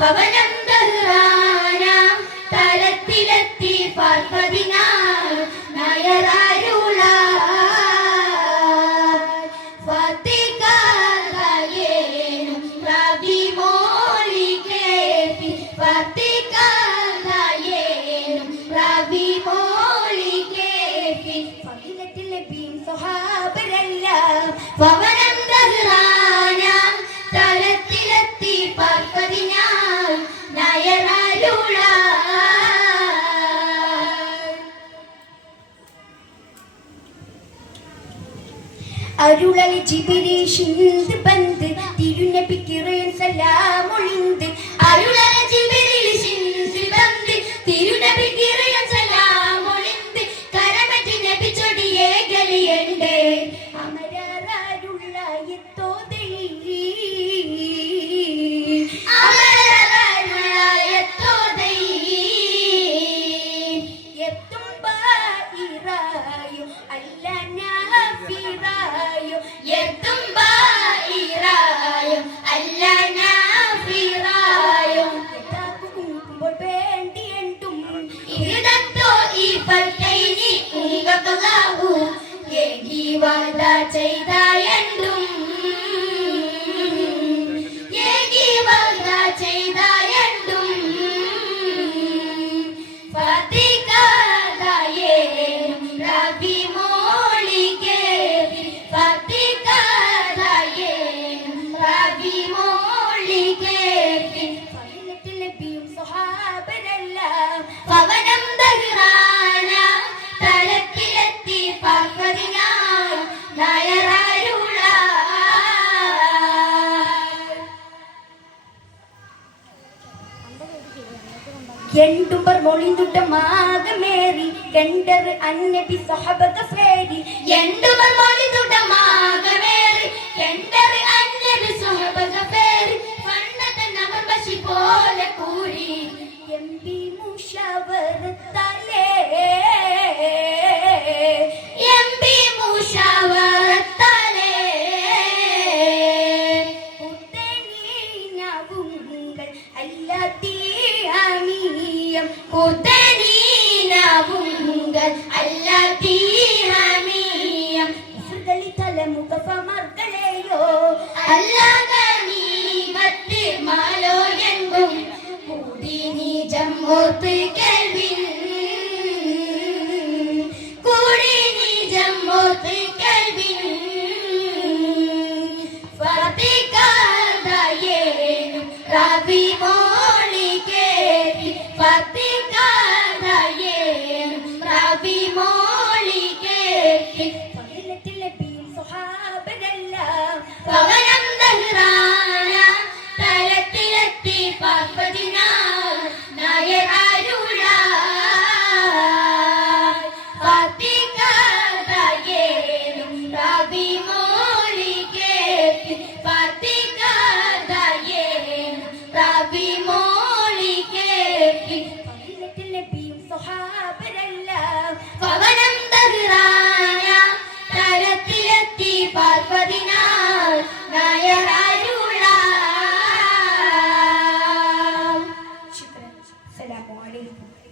ഭവനം തലത്തിലെത്തി പാർപ്പതിനാൽ നയറാരുള ഫത്തികായേനും റബി മോളികേത്തി ഫത്തികായേനും റബി മോളികേത്തി ഫദിലത്തിൽ നബിയും സ്വഹാബരെല്ലാം ഭവനം തലത്തിലെത്തി പാർപ്പതിനാൽ നയറാരുള അരുളൽ ജിബിരി ഷിന്ത് ബന്ദ് തിരുനബിക്കിറയൻ സലാമൊളിന്ത് അരുളൽ ജിബിരി ഷിന്ത് ബന്ദ് തിരുനബിക്കിറയൻ സലാമൊളിന്ത് കരമറ്റി നബി ചൊടിയേ ഗലിയണ്ട് അമരാരുള്ള എത്തോതേ ചെയ്തായണ്ടും ചെയ്തായണ്ടും ഫത്തികായേനും റബി മോളികേത്തി ഫത്തികായേനും റബി മോളികേത്തി ഫദിലത്തിൽ നബിയും സ്വഹാബരെല്ലാം ഭവനം ദഹ്റാന തലത്തിലെത്തി പാർപ്പതിനാൽ നയറാരുള എണ്ടുമ്പർ മൊളിന്തുട്ട മാകമേറി കണ്ടർ അന്നബി സഹബക ഫേരി എണ്ടുമ്പർ മൊളിന്തുട്ട മാകമേറി കണ്ടർ അന്നബി സഹബക ഫേരി ഫണ്ണത നമർ ബശി പോലെ കൂടി എംബി മുഷവറത്തലേ എംബി മുഷവറത്തലേ ഉത്തനീനവുങ്ങൾ അല്ലതീഹമീയം ഉത്തനീനവുങ്ങൾ അല്ലതീഹമീയം സുർഗലി തലമുഖ ഫമർഗളേയോ അല്ലാഗനീമത്ത് മാലോ എങ്കും കൂടിനി ജമ്മോത്ത് കേൾവിൻ കൂടിനി ജമ്മോത്ത് കേൾവിൻ ഫത്തികായേനും റബി മോളികേത്തി ഫത്തികായേനും റബി മോളികേത്തി ഫദിലത്തിൽ നബിയും സ്വഹാബരെല്ലാം ഭവനം ദഹ്റാന തലത്തിലെത്തി പാർപ്പതിനാൽ നയറാരുള ഫത്തികായേനും റബി മോളികേത്തി ഫത്തികായേനും റബി മോളികേത്തി ഫദിലത്തിൽ നബിയും സ്വഹാബരെല്ലാം ഭവനം ദഹ്റാന തലത്തിലെത്തി പാർപ്പതിനാൽ നയറാരുള. അസ്സലാമു അലൈക്കും.